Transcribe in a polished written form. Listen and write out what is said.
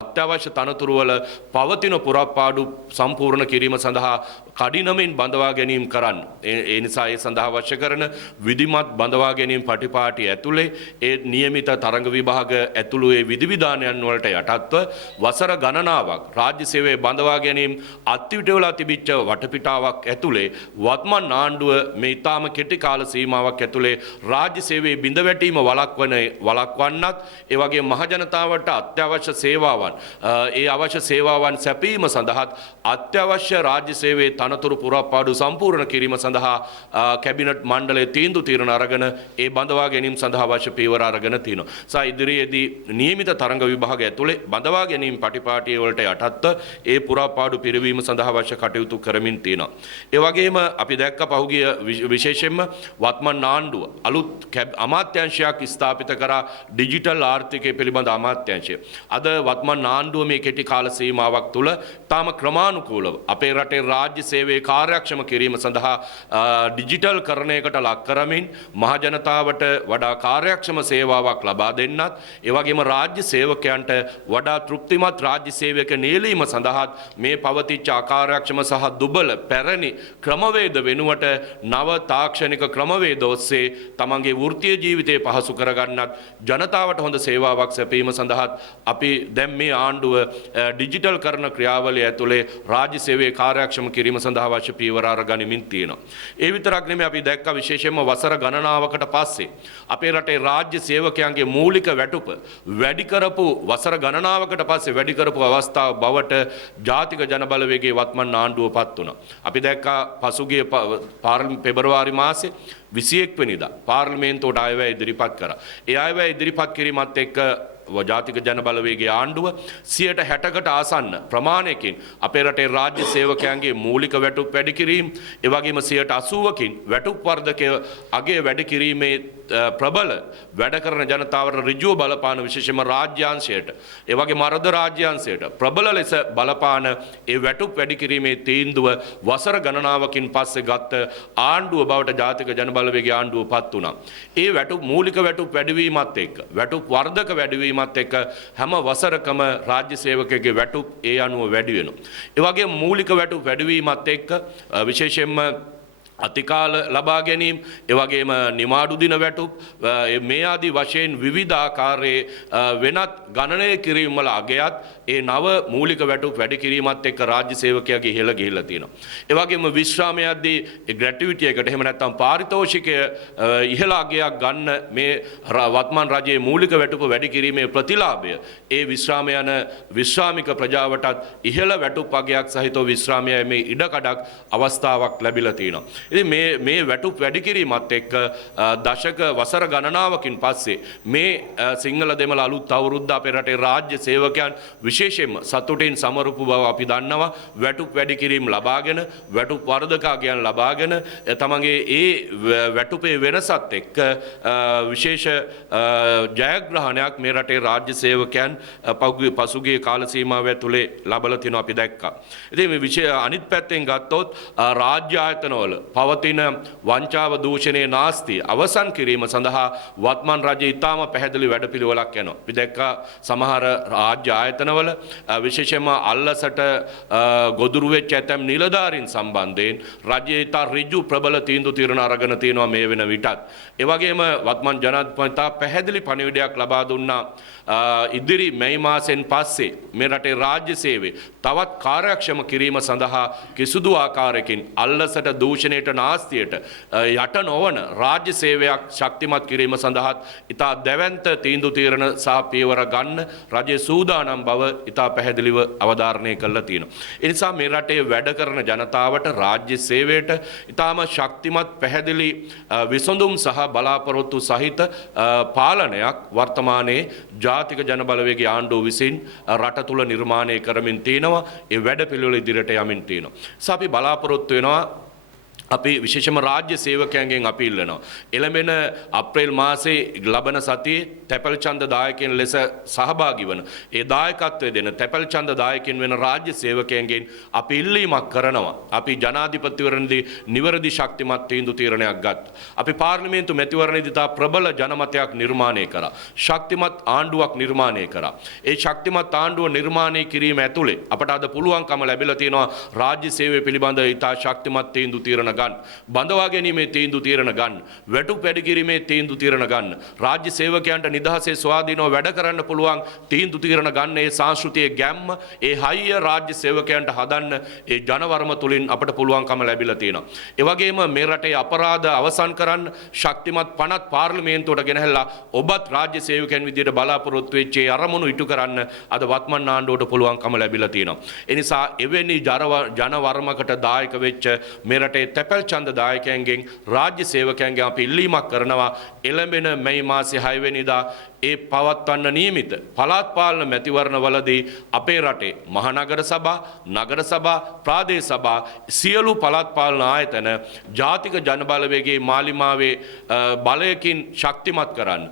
අත්‍යවශ්‍ය තනතුරු වල පවතින පුරාපාඩු සම්පූර්ණ කිරීම සඳහා කඩිනමින් බඳවා ගැනීම කරන්න. ඒ නිසා ඒ සඳහා අවශ්‍ය කරන විධිමත් බඳවා ගැනීම පටිපාටි ඇතුලේ ඒ નિયમિત තරඟ විභාග ඇතුළු ඒ විධිවිධානයන් වලට යටත්ව වසර ගණනාවක් රාජ්‍ය සේවයේ බඳවා ගැනීම අත්විට වෙලා තිබිච්ච වටපිටාවක් ඇතුලේ වත්මන් ආණ්ඩුව මේ ඊටාම කෙටි කාල සීමාවක් ඇතුලේ රාජ්‍ය සේවයේ බිඳ වැටීම වළක්වන්නත් ඒ වගේ මහ ජනතාවට අත්‍යවශ්‍ය සේවාවන් ඒ අවශ්‍ය සේවාවන් සැපීම සඳහාත් අත්‍යවශ්‍ය රාජ්‍ය සේවයේ තනතුරු පුරාපාඩු සම්පූර්ණ කිරීම සඳහා කැබිනට් මණ්ඩලයේ තීන්දුව తీරන අරගෙන ඒ බඳවා ගැනීම සඳහා අවශ්‍ය පියවර අරගෙන තිනවා. සා ඉදිරියේදී නියමිත තරඟ විභාගය ඇතුලේ බඳවා ගැනීම පටිපාටිය වලට යටත්ව ඒ පුරාපාඩු පිරවීම සඳහා අවශ්‍ය කටයුතු කරමින් තියෙනවා. ඒ වගේම අපි දැක්ක පහුගිය විශේෂයෙන්ම වත්මන් ආණ්ඩුව අලුත් අමාත්‍යාංශයක් ස්ථාපිත කරා ඩිජිටල් ආර්ථිකය පිළිබඳ අමාත්‍යාංශය. අද වත්මන් ආණ්ඩුව මේ කෙටි කාල සීමාවක් තුළ තාම ක්‍රමානුකූලව අපේ රටේ රාජ්‍ය සේවයේ කාර්යක්ෂම කිරීම සඳහා ඩිජිටල් කරණයකට ලක් කරමින් මහ ජනතාවට වඩා කාර්යක්ෂම සේවාවක් ලබා දෙන්නත් ඒ වගේම රාජ්‍ය සේවකයන්ට වඩා තෘප්තිමත් රාජ්‍ය සේවක නියැලීම සඳහා මේ පවතිච්ච අකාර්යක්ෂම සහ දුබල පැරණි ක්‍රමවේද වෙනුවට නව තාක්ෂණික ක්‍රමවේද ඔස්සේ තමන්ගේ වෘත්තීය ජීවිතය පහසු කරගන්නත් ජනතාවට හොඳ සේවාවක් සැපීම සඳහා අපි දැන් මේ ආණ්ඩුව ඩිජිටල් කරන ක්‍රියාවලිය ඇතුලේ රාජ්‍ය සේවයේ කාර්යක්ෂම කිරීම සඳහා අවශ්‍ය පියවර අරගනිමින් තියෙනවා. ඒ විතරක් නෙමෙයි අපි දැක්ක විශේෂයෙන්ම වසර ගණනාවකට පස්සේ අපේ රටේ රාජ්‍ය සේවකයන්ගේ මූලික වැටුප වැඩි කරපු වසර ගණනාවකට පස්සේ වැඩි කරපු අවස්ථාව බවට ජාතික ජනබලවේගයේ වත්මන් ආණ්ඩුවපත් වුණා. අපි දැක්කා පසුගිය පෙබරවාරි මාසේ 21 වෙනිදා පාර්ලිමේන්තුවට අයවැය ඉදිරිපත් කරා. ඒ අයවැය ඉදිරිපත් කිරීමත් එක්ක ජාතික ජනබලවේගයේ ආණ්ඩුව 60%කට ආසන්න ප්‍රමාණයකින් අපේ රටේ රාජ්‍ය සේවකයන්ගේ මූලික වැටුප් වැඩි කිරීම, ඒ වගේම 80%කින් වැටුප් වර්ධකය අගය වැඩි කිරීමේ ප්‍රබල වැඩ කරන ජනතාවට ඍජුව බලපාන විශේෂයෙන්ම රාජ්‍යාංශයට, ඒ වගේම අර්ධ රාජ්‍යාංශයට ප්‍රබල ලෙස බලපාන ඒ වැටුප් වැඩි කිරීමේ තීන්දුව වසර ගණනාවකින් පස්සේ ගත්ත ආණ්ඩුව බවට ජාතික ජනබලවේගයේ ආණ්ඩුවපත් වුණා. ඒ වැටුප් මූලික වැටුප් වැඩිවීමත් එක්ක වැටුප් වර්ධක වැඩිවීම එක්ක හැම වසරකම රාජ්‍ය සේවකයෙකුගේ වැටුප් ඒ අනුව වැඩි වෙනවා. ඒ වගේම මූලික වැටුප් වැඩිවීමත් එක්ක විශේෂයෙන්ම අතිකාල ලබා ගැනීම, ඒ වගේම නිමාඩු දින වැටුප් මේ ආදී වශයෙන් විවිධ ආකාරයේ වෙනත් ගණනය කිරීම වල අගයත් ඒ නව මූලික වැටුප් වැඩි කිරීමත් එක්ක රාජ්‍ය සේවකයාගේ ඉහළ ගිහිල්ලා තියෙනවා. ඒ වගේම විශ්‍රාමයේදී ග්‍රැටිවිටි එකට එහෙම නැත්නම් පාරිතෝෂිකය ඉහළ අගයක් ගන්න මේ වත්මන් රජයේ මූලික වැටුප වැඩි කිරීමේ ප්‍රතිලාභය ඒ විශ්‍රාම යන විශ්‍රාමික ප්‍රජාවටත් ඉහළ වැටුප් අගයක් සහිතව විශ්‍රාමයේ මේ ඉඩකඩක් අවස්ථාවක් ලැබිලා තියෙනවා. ඉතින් මේ වැටුප් වැඩි කිරීමත් එක්ක දශක වසර ගණනාවකින් පස්සේ මේ සිංහල දෙමළ අලුත් අවුරුද්ද අපේ රටේ රාජ්‍ය සේවකයන් විශේෂයෙන්ම සතුටින් සමරුපු බව අපි දන්නවා. වැටුප් වැඩි කිරීම ලබාගෙන වැටුප් වර්ධකයන් ලබාගෙන තමන්ගේ ඒ වැටුපේ වෙනසත් එක්ක විශේෂ ජයග්‍රහණයක් මේ රටේ රාජ්‍ය සේවකයන් පසුගිය කාල සීමාව ඇතුලේ ලබලා තිනවා අපි දැක්කා. ඉතින් මේ අනිත් පැත්තෙන් ගත්තොත් රාජ්‍ය ආයතනවල පවතින වංචාව දූෂණයේ නාස්තිය අවසන් කිරීම සඳහා වත්මන් රජය ඉතාම පැහැදිලි වැඩපිළිවෙලක් යනවා. අපි දැක්කා සමහර රාජ්‍ය ආයතනවල විශේෂයෙන්ම අල්ලසට ගොදුරු වෙච්ච ඇතැම් නිලධාරීන් සම්බන්ධයෙන් රජයේ ඉතා ඍජු ප්‍රබල තීන්දුව తీරන අරගෙන තියෙනවා මේ වෙන විටත්. ඒ වගේම වත්මන් ජනාධිපතිතුමා පැහැදිලි පණිවිඩයක් ලබා දුන්නා ඉදිරි මැයි මාසෙන් පස්සේ මේ රටේ රාජ්‍ය සේවය තවත් කාර්යක්ෂම කිරීම සඳහා කිසිදු ආකාරයකින් අල්ලසට දූෂණයට නාස්තියට යට නොවන රාජ්‍ය සේවයක් ශක්තිමත් කිරීම සඳහා ඉතා දැවැන්ත තීන්දුව తీරන සහ පියවර ගන්න රජයේ සූදානම් බව ඉතා පැහැදිලිව අවධාරණය කළා තියෙනවා. ඒ නිසා මේ රටේ වැඩ කරන ජනතාවට රාජ්‍ය සේවයට ඉතාම ශක්තිමත් පැහැදිලි විසඳුම් සහ බලාපොරොත්තු සහිත පාලනයක් වර්තමානයේ ජාතික ජනබලවේගයේ ආණ්ඩුව විසින් රට තුල නිර්මාණය කරමින් තිනවා. ඒ වැඩ පිළිවෙල ඉදිරියට යමින් තිනවා. අපි බලාපොරොත්තු වෙනවා අපි විශේෂම රාජ්‍ය සේවකයන්ගෙන් අපි ඉල්ලනවා. එළඹෙන අප්‍රේල් මාසේ ලබන සතියේ තැපැල් ඡන්ද දායකයන් ලෙස සහභාගී වන ඒ දායකත්වය දෙන තැපැල් ඡන්ද දායකයන් වෙන රාජ්‍ය සේවකයන්ගෙන් අපි ඉල්ලීමක් කරනවා. අපි ජනාධිපතිවරණදී නිවැරදි ශක්තිමත් තීන්දුව තීරණයක් ගත්තා. අපි පාර්ලිමේන්තු මැතිවරණයේදී තා ප්‍රබල ජනමතයක් නිර්මාණය කරා. ශක්තිමත් ආණ්ඩුවක් නිර්මාණය කරා. ඒ ශක්තිමත් ආණ්ඩුව නිර්මාණය කිරීම ඇතුලේ අපට අද පුළුවන්කම ලැබිලා තියෙනවා රාජ්‍ය සේවය පිළිබඳ ඉතා ශක්තිමත් තීන්දුව තීරණ ගන්න. බඳවා ගැනීමේ තීන්දුව තීරණ ගන්න. වැටු පැඩි කිරීමේ තීන්දුව තීරණ ගන්න. රාජ්‍ය සේවකයන්ට නිදහසේ ස්වාධීනව වැඩ කරන්න පුළුවන් තීන්දුව තීරණ ගන්න. ඒ සංස්කෘතියේ ගැම්ම, ඒ හයිය රාජ්‍ය සේවකයන්ට හදන්න ඒ ජනවරම තුලින් අපට පුළුවන්කම ලැබිලා තියෙනවා. ඒ වගේම මේ රටේ අපරාධ අවසන් කරන්න ශක්තිමත් පනත් පාර්ලිමේන්තුවට ගෙනහැල්ලා ඔබත් රාජ්‍ය සේවකයන් විදියට බලාපොරොත්තු වෙච්ච ඒ අරමුණු ඉටු කරන්න අද වත්මන් ආණ්ඩුවට පුළුවන්කම ලැබිලා තියෙනවා. ඒ නිසා එවැනි ජනවරමකට දායක වෙච්ච මේ රටේ තැපැල් ඡන්ද දායකයන්ගෙන් රාජ්‍ය සේවකයන්ගෙන් අපි ඉල්ලීමක් කරනවා එළඹෙන මැයි මාසේ 6 වෙනිදා ඒ පවත්වන්න නියමිත පළාත් පාලන මැතිවරණවලදී අපේ රටේ මහනගර සභා, නගර සභා, ප්‍රාදේශ සභා සියලු පළාත් පාලන ආයතන ජාතික ජනබලවේගයේ මාලිමාවේ බලයකින් ශක්තිමත් කරන්න.